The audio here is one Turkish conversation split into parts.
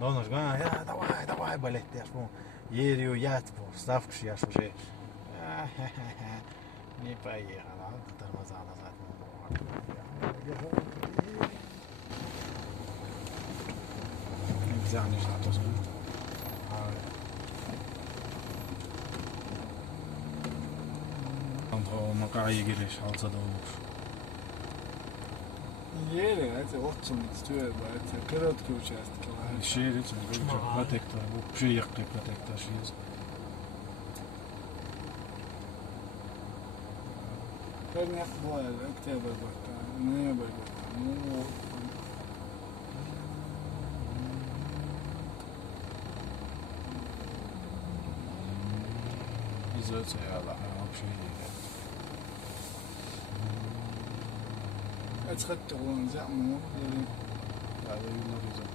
Donos ganham, давай, блядь, ты аж ерю ятву, ставку я уже. Не поехала, тормоза назад. Нельзя не шататься. Он макай гириш, алса долуш. Еле, это очень стоит, это короткий участок. Шерить, протектор, вообще яркий протектор шерить. Kan jag få oktober borta, november borta, Изоляция, да, вообще нет. أتخذت هون زعمه هذا ينرزق.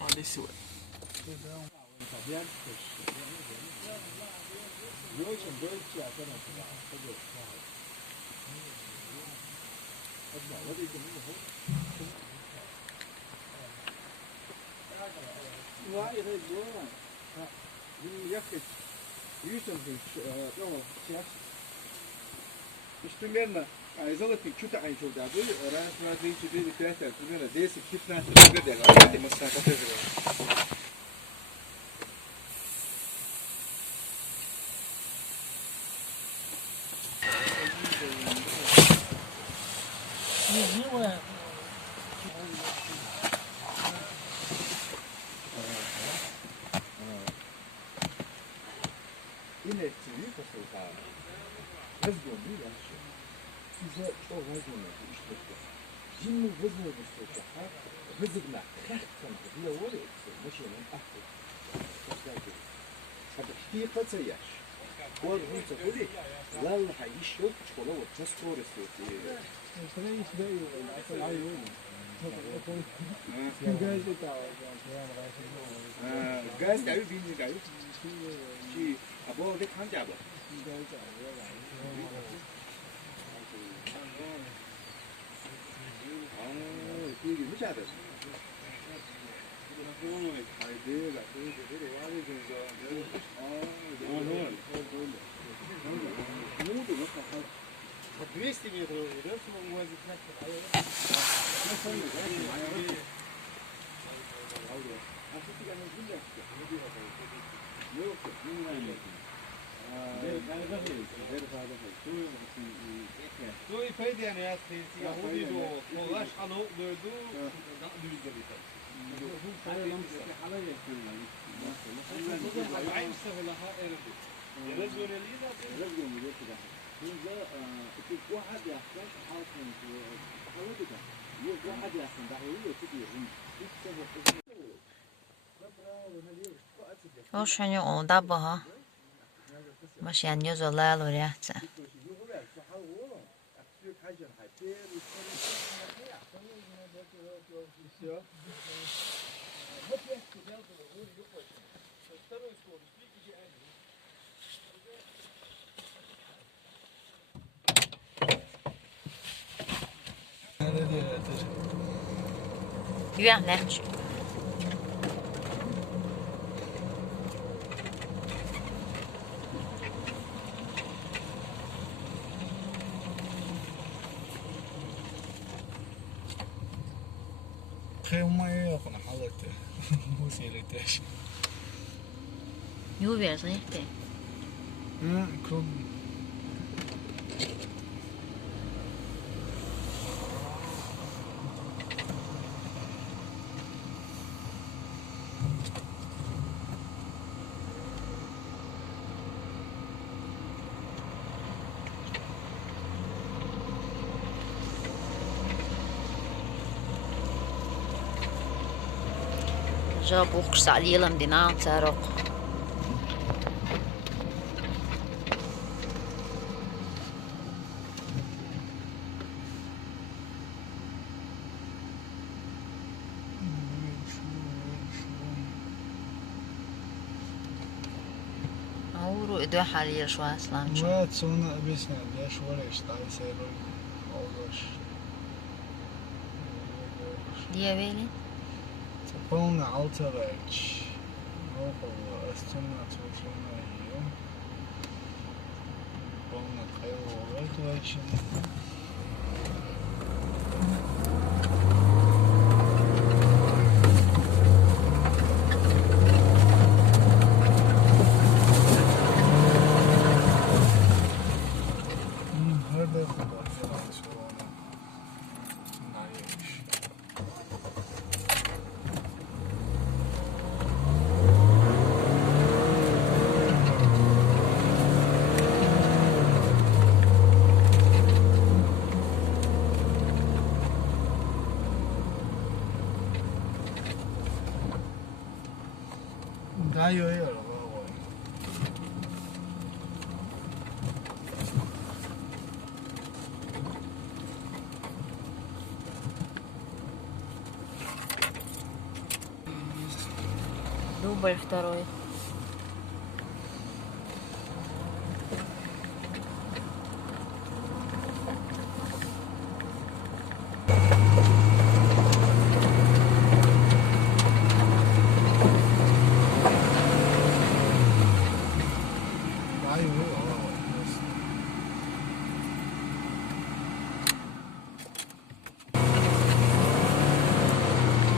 هذا سوى. Ехать Юсенфин, примерно золотник что-то они что дали, раз, два, три, четыре, пять, примерно 10-15 годов, а это мы сами показываем. Size o razumno işte. Şimdi vızmı bu vızıgna kırktan bile oluyorsa başının aklı. Hadi hakikati yaş. Bu arada böyle vallahi iş yok çikola ve çaskorası diye. Sana iş değil asıl ayı. Gaz da bir gaz. Ki abo de kan jaba. 이게 무자다. 아이디가 되게 와리 되죠. 모두 넣고 200 метров идёшь, возить на تو يفيد يعني يا اخي يهودي دو والله حلو دو روشنی اوندا باها ماشین یوزو لالو ریاته Yuan nerede? خيمة ياخذ حالته مو سيرتاش يوبير صحيح كم جابوا خش على يلم دينا تارق Ouro idő حاليا شو أصلا شو ما تصوني أبيسنا ليش ولا يشتغل يسيروا أولش دي بيلي تبون عالترج نوقف استنى توصلنا هي بون قيو ريتويشن هذا خبر شلون نعيش Da yo yo lo hago. Дубль второй. Da yo yo lo hago.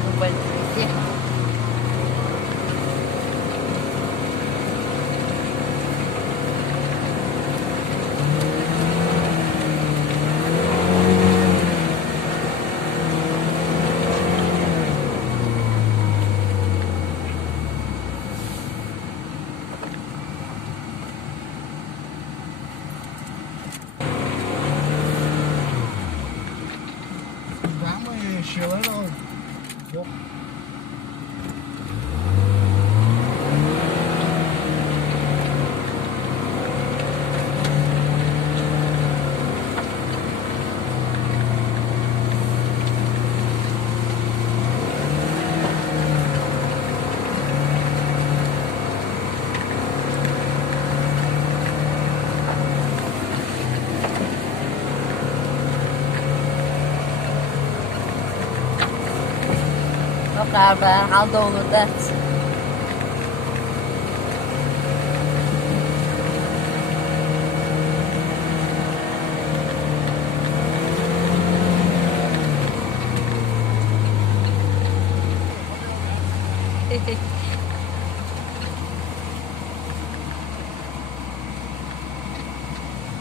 Дубль третий. Vamos şeyler al. Yok. Bakar ben halde olur det.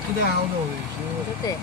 Bir de aldı oluyor. Tutti.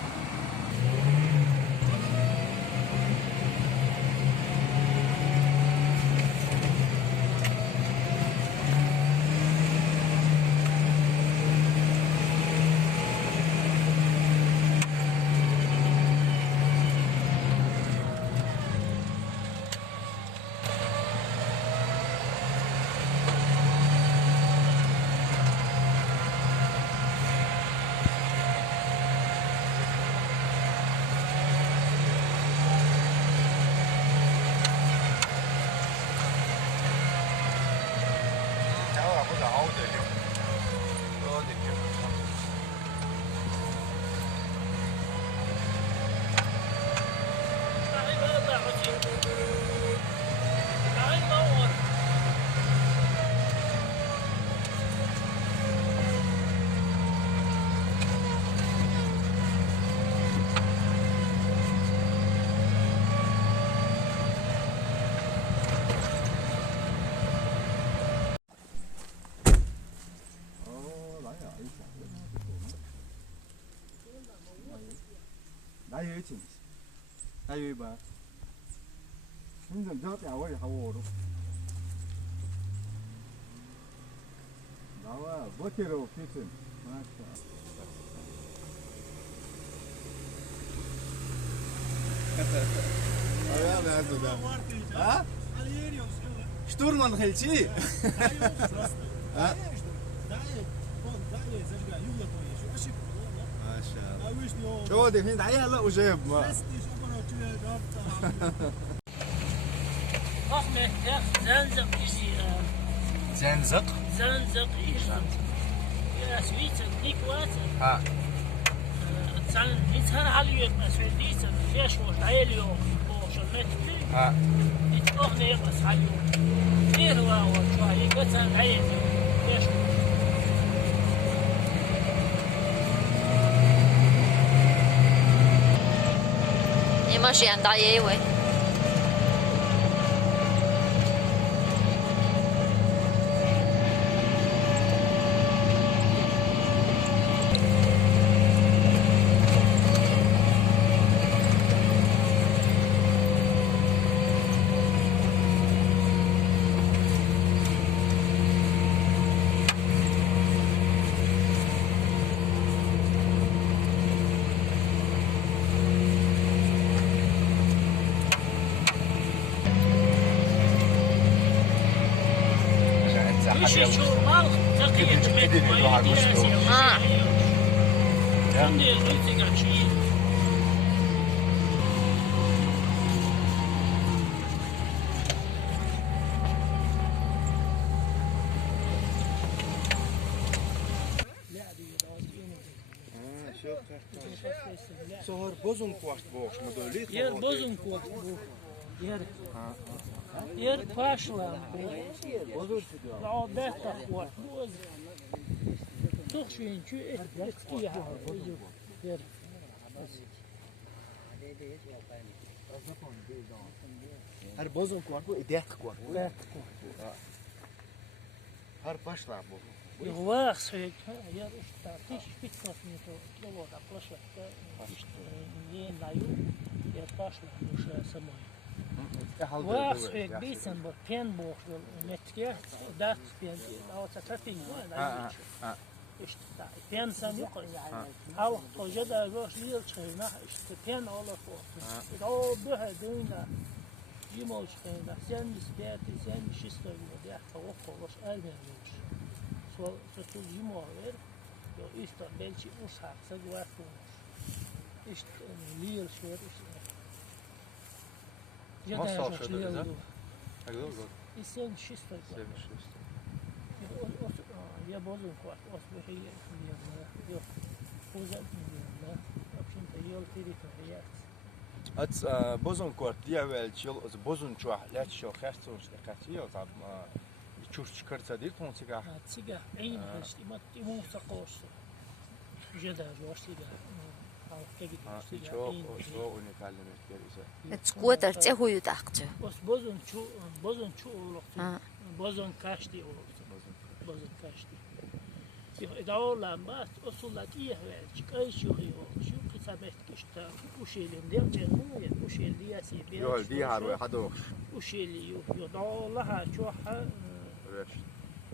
Da yo için. Da yo ba. Şimdi dört ya var ya hava olur. Dava bakero fitin. Maşallah. Ja, wer ist da? Ha? Штурман Хельчи? А? Что, ты не даешь уже? زنزق زنزق؟ زنزق Ja, Zwitser, nicht Wasser. ها Zahlen, jetzt haben alle irgendwas für diese. Sehr schön, steil, ja. Oh, schon mit. ها Jetzt auch nicht was hallo. Sehr wow, schau, ich kann sagen, hey, sehr schön.你们选大爷喂。Еще чурмал, закидывает, А. Sohar bozun kuart boğuş modelit. Yer bozun kuat bu. Yer paşla. Bozun La beta kuat boz. Çok çünkü etki ya. Yer. Her bozun kuart bu edet kuart. Beta. Her başlar bu. Yıllar sürekli yer işte hiç bitmez mi to. Yolda başla. Niye layu? Yer başla. Bu şey samay. Wax ik bisen bor pen box metke dat pen او تتفين işte pen sen yok yani al hoca da boş yıl çıkına işte pen olur o bu hedina yimol çıkına sen ispiyati sen şisto ya tavuk olur elbette so tu yimol ver yo işte belki usaksa güvet işte lil şer Masal şöyle de. Hadi İsen şisto. Ya bozun kuat, os bu şey yok. Uzak mı? Şimdi yol tiri ya. Ats bozun kuart diye velçil, az bozun çuah, laç şu xerçon işte kaçıyor tam. Çuş çıkarsa değil tonsiga. Tsiga, eyni işte imu sakos. Jeda joştiga. Çok unikallemek gerekiyor. Скутер це хую такчу. Os bozun çu olur. Bozun kaçtı olur. Bozun kaçtı. Dağlarla bas, osulat iyi ver. Çıkay şu şu kısabet işte bu şeylerin derken bu şeyli yasi. Yol diye hadi o. Bu şeyli yok. Dağlarla çok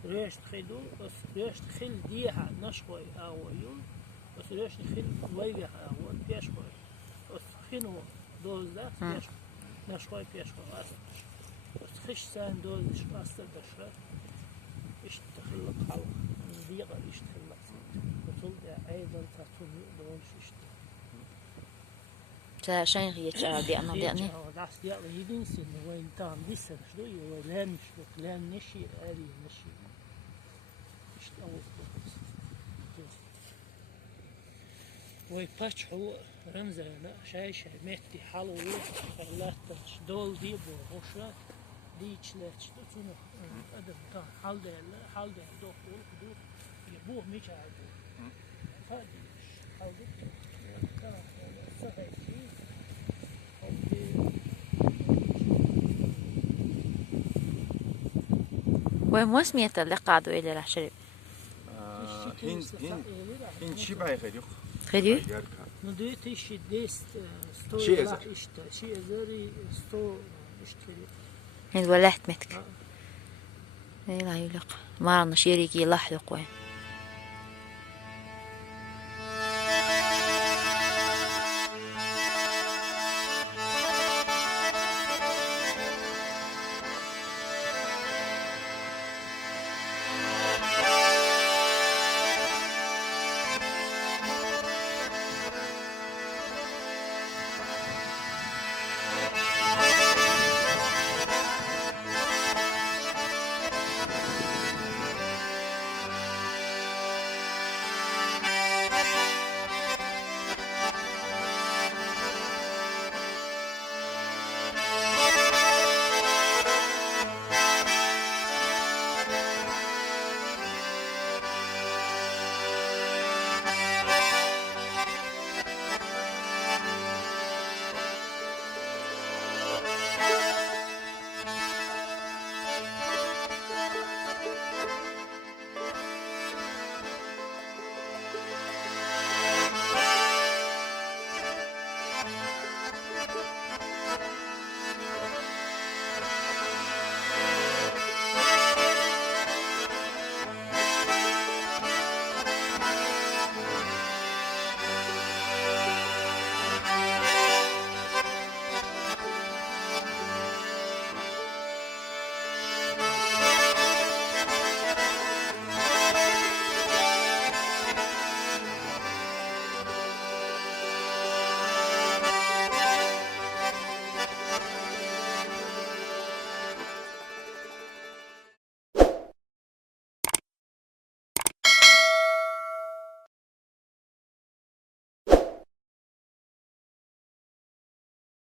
ريش تخيلو بس ريش تخيل ديها نشوي أو يوم بس ريش تخيل ويجه أو بيشوي بس خينو دوز ده بيش نشوي بيشوي أصلا بس خش سان دوز إيش أصلا دشة إيش تخيل خلق بيقدر إيش تخيل بطل ده أيضا تطول دولش إيش Ça change rien دي أنا دي das ja jeden Sinn وين تام wissen شو يولان شو لان نشي أري نشي ويبتشحوا رمزنا شايشة متي حلو خلاتش دول دي بوشة ديش لاتش تسونه أدم تام حل ده دوخ دوخ يبوه مش عادي فاديش حل ده كان صحيح وين موسمية اللي قعدوا إلى العشرة هين شي باي خيريق خديو ندويت إيش ديست ستو شيء لا إيش شيء زري ستو إيش كذي هل ولحت متك لا يلق ما رنا شيريكي لحلق وين